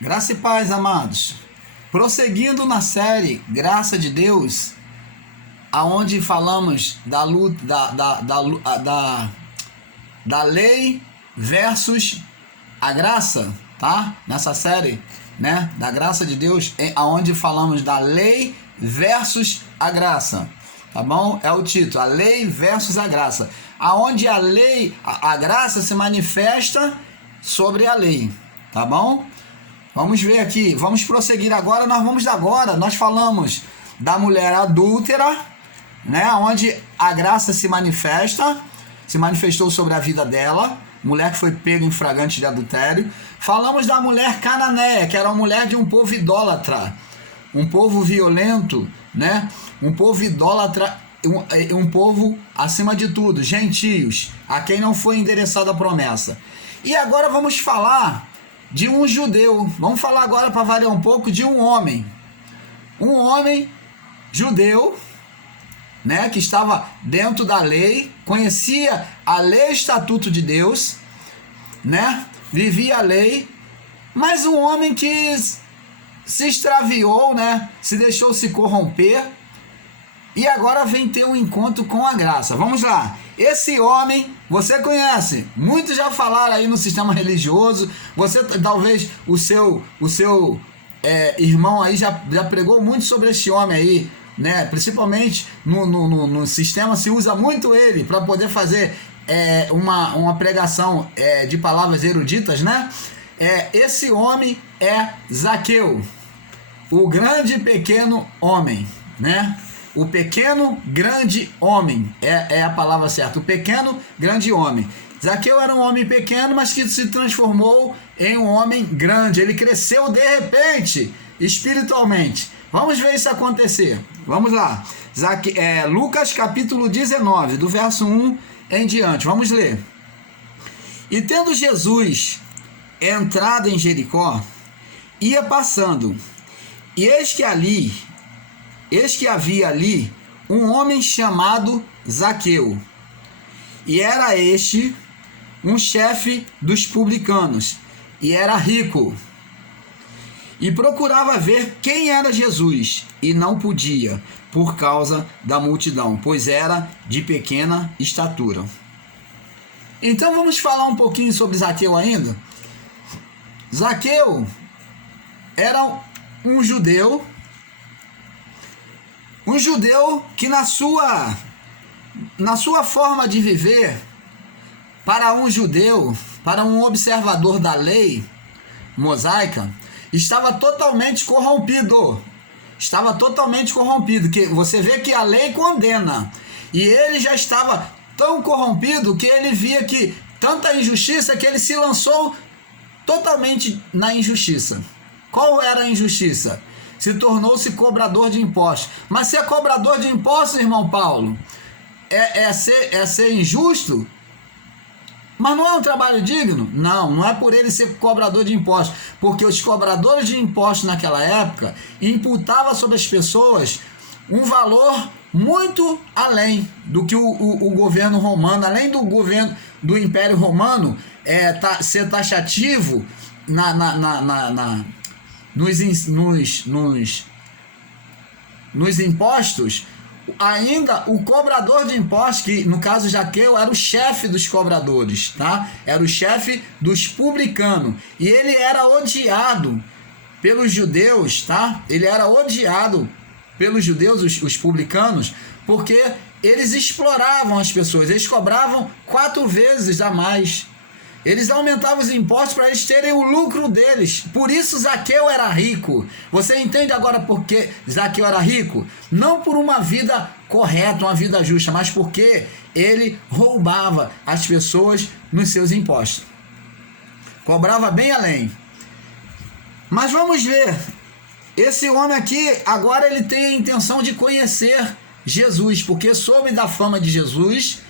Graça e paz, amados. Prosseguindo na série Graça de Deus, aonde falamos da luta da lei versus a graça, tá? Nessa série, né? Da graça de Deus, aonde falamos da lei versus a graça, tá bom? É o título, a lei versus a graça, aonde a lei, a graça se manifesta sobre a lei, tá bom? Vamos ver aqui, vamos prosseguir agora. Nós falamos da mulher adúltera, né? Onde a graça se manifestou sobre a vida dela, mulher que foi pega em flagrante de adultério. Falamos da mulher cananeia, que era uma mulher de um povo idólatra, um povo violento, né? Um povo idólatra, um povo, acima de tudo, gentios, a quem não foi endereçada a promessa. E agora vamos falar de um judeu. Vamos falar agora, para variar um pouco, de um homem judeu, né, que estava dentro da lei, conhecia a lei e estatuto de Deus, né, vivia a lei, mas um homem que se extraviou, né, se deixou se corromper, e agora vem ter um encontro com a graça. Vamos lá. Esse homem, você conhece, muitos já falaram aí no sistema religioso, você talvez o seu irmão aí já pregou muito sobre esse homem aí, né? Principalmente no sistema se usa muito ele para poder fazer uma pregação de palavras eruditas, né? Esse homem é Zaqueu, o grande pequeno homem, né? O pequeno grande homem é a palavra certa. O pequeno grande homem. Zaqueu era um homem pequeno, mas que se transformou em um homem grande. Ele cresceu de repente, espiritualmente. Vamos ver isso acontecer. Vamos lá. Lucas capítulo 19, do verso 1 em diante. Vamos ler. E tendo Jesus entrado em Jericó, ia passando, e eis que havia ali um homem chamado Zaqueu, e era este um chefe dos publicanos, e era rico, e procurava ver quem era Jesus, e não podia, por causa da multidão, pois era de pequena estatura. Então vamos falar um pouquinho sobre Zaqueu ainda. Zaqueu era um judeu que na sua forma de viver, para um judeu, para um observador da lei mosaica, estava totalmente corrompido. Que você vê que a lei condena. E ele já estava tão corrompido que ele via que tanta injustiça que ele se lançou totalmente na injustiça. Qual era a injustiça? Se tornou-se cobrador de impostos. Mas ser cobrador de impostos, irmão Paulo, é ser injusto? Mas não é um trabalho digno? Não é por ele ser cobrador de impostos, porque os cobradores de impostos naquela época imputavam sobre as pessoas um valor muito além do que o governo romano, além do governo do Império Romano ser taxativo nos impostos. Ainda o cobrador de impostos, que no caso Zaqueu era o chefe dos cobradores, tá? Era o chefe dos publicanos, e ele era odiado pelos judeus, tá? Ele era odiado pelos judeus, os publicanos, porque eles exploravam as pessoas, eles cobravam 4 vezes a mais. Eles aumentavam os impostos para eles terem o lucro deles. Por isso Zaqueu era rico. Você entende agora por que Zaqueu era rico? Não por uma vida correta, uma vida justa, mas porque ele roubava as pessoas nos seus impostos. Cobrava bem além. Mas vamos ver. Esse homem aqui, agora ele tem a intenção de conhecer Jesus, porque soube da fama de Jesus.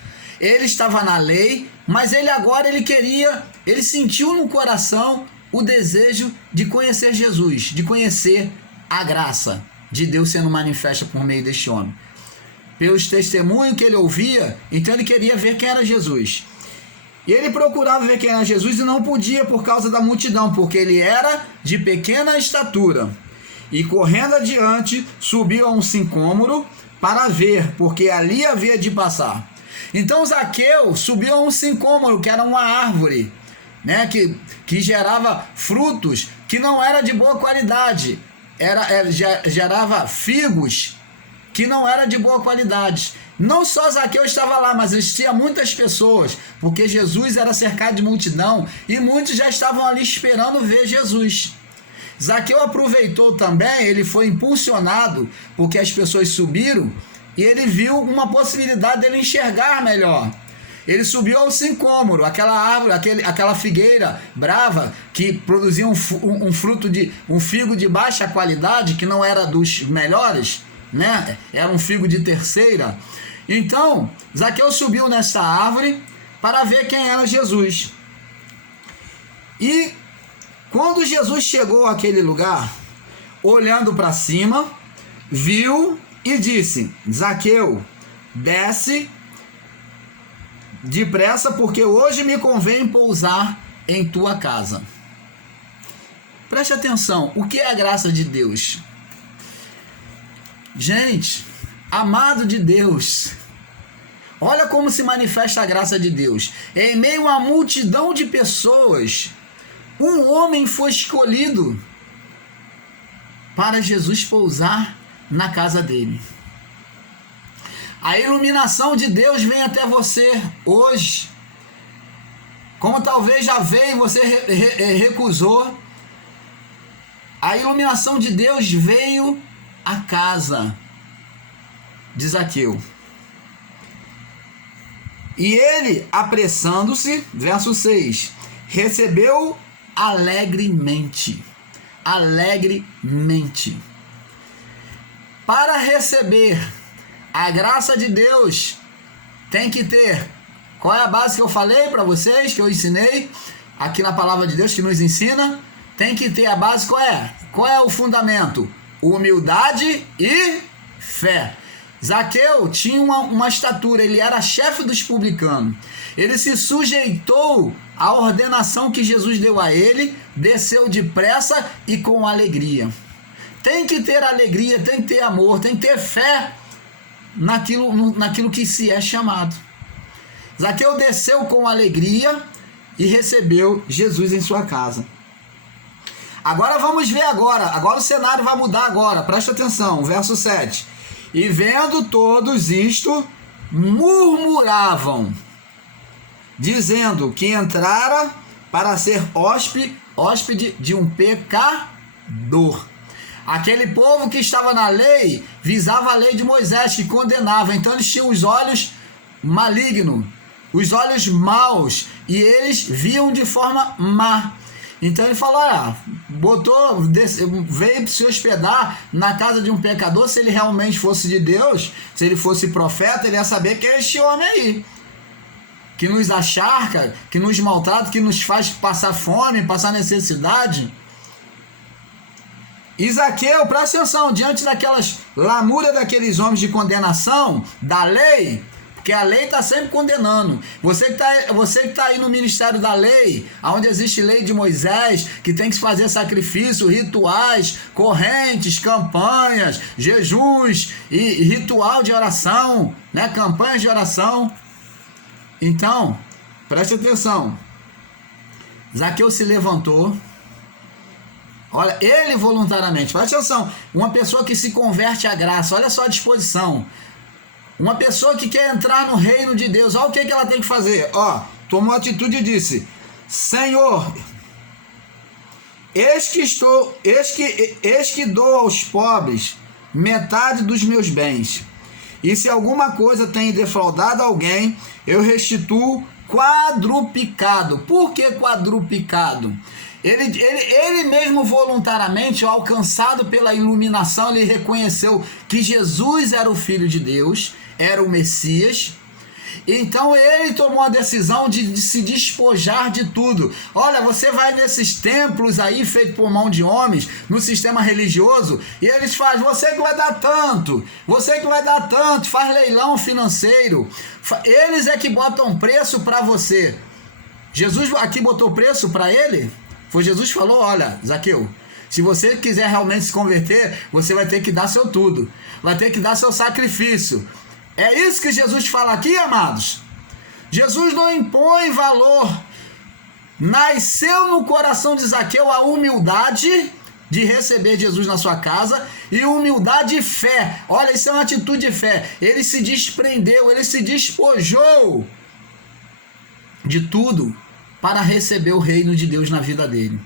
Ele estava na lei, mas ele sentiu no coração o desejo de conhecer Jesus, de conhecer a graça de Deus sendo manifesta por meio deste homem. Pelos testemunhos que ele ouvia, então ele queria ver quem era Jesus. E ele procurava ver quem era Jesus e não podia por causa da multidão, porque ele era de pequena estatura. E correndo adiante, subiu a um sicômoro para ver, porque ali havia de passar. Então Zaqueu subiu a um sicômoro, que era uma árvore, né, que gerava frutos que não era de boa qualidade, gerava figos que não era de boa qualidade. Não só Zaqueu estava lá, mas existia muitas pessoas, porque Jesus era cercado de multidão e muitos já estavam ali esperando ver Jesus. Zaqueu aproveitou também, ele foi impulsionado porque as pessoas subiram e ele viu uma possibilidade dele enxergar melhor. Ele subiu ao sicômoro, aquela árvore, aquela figueira brava que produzia um fruto um figo de baixa qualidade, que não era dos melhores, né? Era um figo de terceira. Então, Zaqueu subiu nessa árvore para ver quem era Jesus. E quando Jesus chegou àquele lugar, olhando para cima, viu e disse: Zaqueu, desce depressa, porque hoje me convém pousar em tua casa. Preste atenção, o que é a graça de Deus? Gente, amado de Deus, olha como se manifesta a graça de Deus. Em meio a uma multidão de pessoas, um homem foi escolhido para Jesus pousar na casa dele. A iluminação de Deus vem até você hoje, como talvez já veio e você recusou. A iluminação de Deus veio à casa de Zaqueu. E ele, apressando-se, verso 6, recebeu alegremente. Alegremente. Para receber a graça de Deus, tem que ter. Qual é a base que eu falei para vocês, que eu ensinei aqui na palavra de Deus, que nos ensina? Tem que ter a base, qual é? Qual é o fundamento? Humildade e fé. Zaqueu tinha uma estatura, ele era chefe dos publicanos. Ele se sujeitou à ordenação que Jesus deu a ele, desceu depressa e com alegria. Tem que ter alegria, tem que ter amor, tem que ter fé naquilo que se é chamado. Zaqueu desceu com alegria e recebeu Jesus em sua casa. Agora vamos ver agora o cenário vai mudar agora, presta atenção, verso 7. E vendo todos isto, murmuravam, dizendo que entrara para ser hóspede de um pecador. Aquele povo que estava na lei, visava a lei de Moisés, que condenava. Então eles tinham os olhos malignos, os olhos maus, e eles viam de forma má. Então ele falou, veio se hospedar na casa de um pecador. Se ele realmente fosse de Deus, se ele fosse profeta, ele ia saber que é este homem aí, que nos acharca, que nos maltrata, que nos faz passar fome, passar necessidade. E Zaqueu, presta atenção, diante daquelas lamúrias daqueles homens de condenação, da lei, porque a lei está sempre condenando. Você que está aí no ministério da lei, onde existe lei de Moisés, que tem que fazer sacrifício, rituais, correntes, campanhas, jejuns e ritual de oração, né? Campanhas de oração. Então, preste atenção. Zaqueu se levantou. Olha, ele voluntariamente, presta atenção, uma pessoa que se converte à graça, olha só a disposição. Uma pessoa que quer entrar no reino de Deus, olha o que ela tem que fazer. Tomou atitude e disse: Senhor, eis que dou aos pobres metade dos meus bens. E se alguma coisa tem defraudado alguém, eu restituo quadruplicado. Por que quadruplicado? Ele mesmo voluntariamente, alcançado pela iluminação, ele reconheceu que Jesus era o Filho de Deus, era o Messias. Então ele tomou a decisão de se despojar de tudo. Olha, você vai nesses templos aí, feitos por mão de homens, no sistema religioso, e eles fazem, você que vai dar tanto, faz leilão financeiro. Eles é que botam preço para você. Jesus aqui botou preço para ele. Foi Jesus que falou: olha, Zaqueu, se você quiser realmente se converter, você vai ter que dar seu tudo, vai ter que dar seu sacrifício. É isso que Jesus fala aqui, amados. Jesus não impõe valor. Nasceu no coração de Zaqueu a humildade de receber Jesus na sua casa, e humildade e fé. Olha, isso é uma atitude de fé. Ele se desprendeu, ele se despojou de tudo para receber o reino de Deus na vida dele.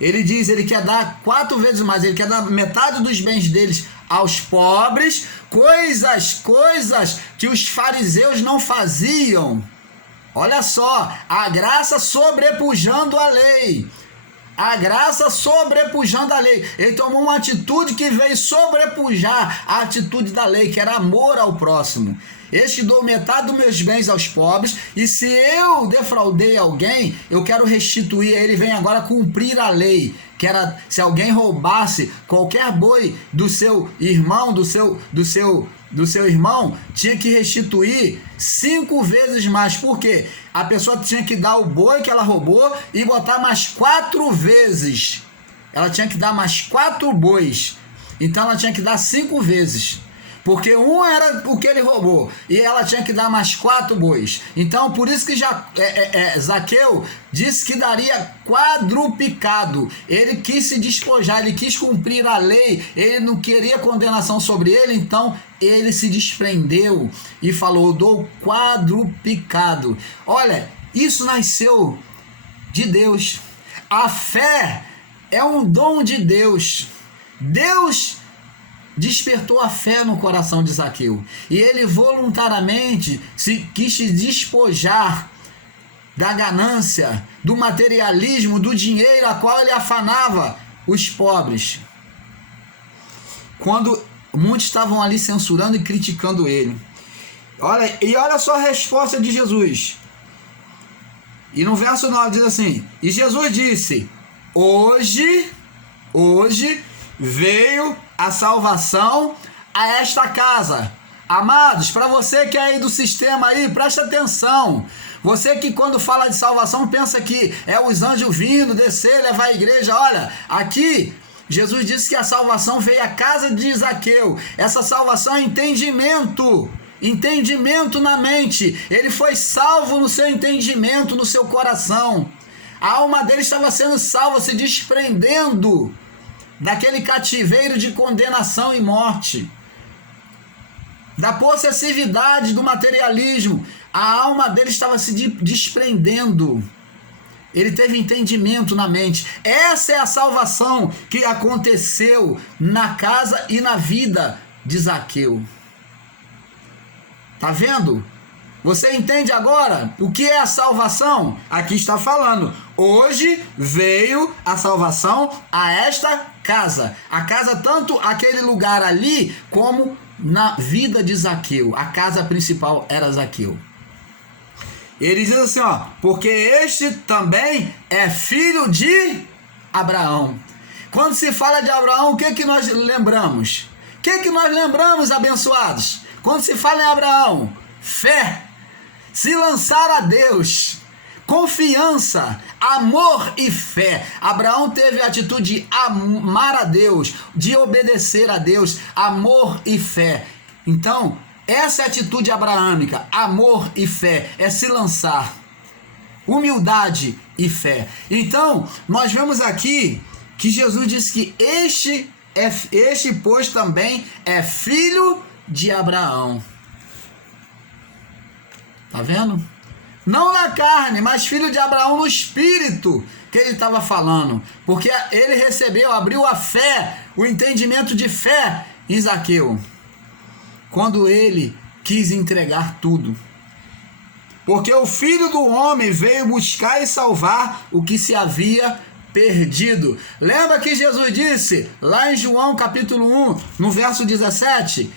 Ele diz, ele quer dar 4 vezes mais, ele quer dar metade dos bens deles aos pobres, coisas que os fariseus não faziam. Olha só, a graça sobrepujando a lei. A graça sobrepujando a lei. Ele tomou uma atitude que veio sobrepujar a atitude da lei, que era amor ao próximo. Eis que dou metade dos meus bens aos pobres, e se eu defraudei alguém, eu quero restituir. Ele vem agora cumprir a lei, que era, se alguém roubasse qualquer boi do seu irmão, do seu irmão, tinha que restituir 5 vezes mais. Por quê? A pessoa tinha que dar o boi que ela roubou e botar mais 4 vezes. Ela tinha que dar mais 4 bois. Então ela tinha que dar 5 vezes. Porque um era o que ele roubou, e ela tinha que dar mais 4 bois. Então, por isso que Zaqueu disse que daria quadruplicado. Ele quis se despojar, ele quis cumprir a lei, ele não queria condenação sobre ele, então ele se desprendeu e falou: dou quadruplicado. Olha, isso nasceu de Deus. A fé é um dom de Deus. Deus despertou a fé no coração de Zaqueu, e ele voluntariamente quis se despojar da ganância, do materialismo, do dinheiro a qual ele afanava os pobres, quando muitos estavam ali censurando e criticando ele. Olha só a resposta de Jesus. E no verso 9 diz assim: e Jesus disse: hoje veio a salvação a esta casa. Amados, para você que é aí do sistema aí, presta atenção. Você que quando fala de salvação pensa que é os anjos vindo, descer, levar a igreja. Olha, aqui Jesus disse que a salvação veio à casa de Zaqueu. Essa salvação é entendimento na mente. Ele foi salvo no seu entendimento, no seu coração. A alma dele estava sendo salva, se desprendendo daquele cativeiro de condenação e morte, da possessividade, do materialismo. A alma dele estava se desprendendo. Ele teve entendimento na mente. Essa é a salvação que aconteceu na casa e na vida de Zaqueu. Tá vendo? Você entende agora o que é a salvação? Aqui está falando: hoje veio a salvação a esta casa. A casa, tanto aquele lugar ali, como na vida de Zaqueu. A casa principal era Zaqueu. Ele diz assim, ó: porque este também é filho de Abraão. Quando se fala de Abraão, o que nós lembramos? O que nós lembramos, abençoados? Quando se fala em Abraão, fé, se lançar a Deus, confiança, amor e fé. Abraão teve a atitude de amar a Deus, de obedecer a Deus, amor e fé. Então, essa é a atitude abraâmica: amor e fé, é se lançar, humildade e fé. Então, nós vemos aqui que Jesus disse que este pois também é filho de Abraão. Tá vendo? Não na carne, mas filho de Abraão no espírito, que ele estava falando. Porque ele recebeu, abriu a fé, o entendimento de fé em Zaqueu, quando ele quis entregar tudo. Porque o Filho do Homem veio buscar e salvar o que se havia perdido. Lembra que Jesus disse, lá em João capítulo 1, no verso 17,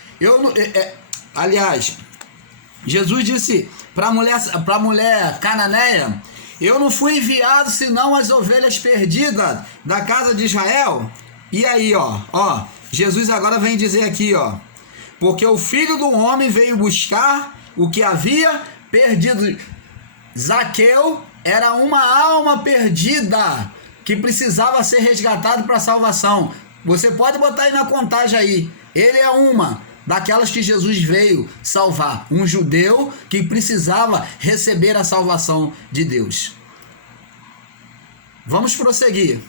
Jesus disse para a mulher cananeia: eu não fui enviado senão as ovelhas perdidas da casa de Israel. E aí, ó, Jesus agora vem dizer aqui, ó: porque o Filho do Homem veio buscar o que havia perdido. Zaqueu era uma alma perdida que precisava ser resgatado para a salvação. Você pode botar aí na contagem aí. Ele é uma daquelas que Jesus veio salvar. Um judeu que precisava receber a salvação de Deus. Vamos prosseguir.